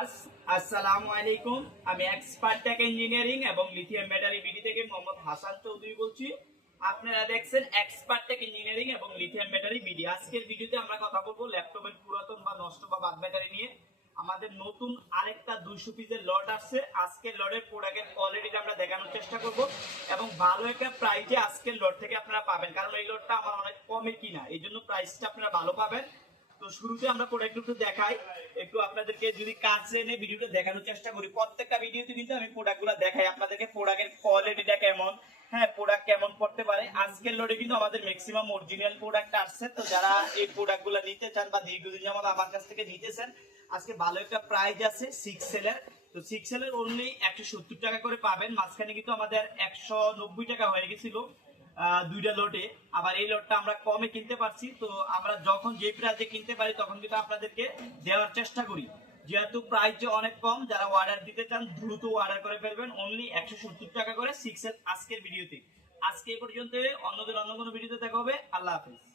Viewers আসসালামু আলাইকুম। আমি এক্সপার্ট টেক ইঞ্জিনিয়ারিং এবং লিথিয়াম ব্যাটারি বিডি থেকে মোহাম্মদ হাসান চৌধুরী বলছি। আপনারা দেখছেন এক্সপার্ট টেক ইঞ্জিনিয়ারিং এবং লিথিয়াম ব্যাটারি বিডি। আজকের ভিডিওতে আমরা কথা বলবো ল্যাপটপের পুরাতন বা নষ্ট বা বাদ ব্যাটারি নিয়ে। আমাদের নতুন আরেকটা 200 পিসের লট আসছে। আজকের লটের প্রোডাক্টের কোয়ালিটিটা আমরা দেখানোর চেষ্টা করব এবং ভালো একটা প্রাইসে আজকের লট থেকে আপনারা পাবেন, কারণ এই লটটা আমার অনেক কমে কিনা, এই জন্য প্রাইসটা আপনারা ভালো পাবেন। তো শুরুতে আমরা প্রোডাক্ট একটু দেখাই, একটু আপনাদেরকে যদি কাছে এনে ভিডিওটা দেখানোর চেষ্টা করি। প্রত্যেকটা ভিডিওতে কিন্তু আমি প্রোডাক্টগুলো দেখাই আপনাদেরকে, প্রোডাক্টের কোয়ালিটিটা কেমন, হ্যাঁ প্রোডাক্ট কেমন করতে পারে। আজকের লোডে কিন্তু আমাদের ম্যাক্সিমাম অরিজিনাল প্রোডাক্ট আসছে। তো যারা এই প্রোডাক্টগুলো নিতে চান বা দীর্ঘদিন যাবত আমার কাছ থেকে নিতেছেন, আজকে ভালো একটা প্রাইস আছে 6 সেলের। তো 6 সেলের অনলি 170 টাকা করে পাবেন। মাঝখানে কিন্তু আমাদের 190 টাকা হয়ে গেছিল দুইটা লটে। আবার এই লটটা আমরা কমে কিনতে পারছি। তো আমরা যখন যে প্রাইসে কিনতে পারি তখন কিন্তু আপনাদেরকে দেওয়ার চেষ্টা করি, যেহেতু প্রাইস যে অনেক কম। যারা অর্ডার দিতে চান দ্রুত অর্ডার করে ফেলবেন, অনলি 170 টাকা করে 6 সেল আজকের ভিডিওতে। আজকে এই পর্যন্ত, অন্যদের অন্য কোনো ভিডিওতে দেখা হবে। আল্লাহ হাফেজ।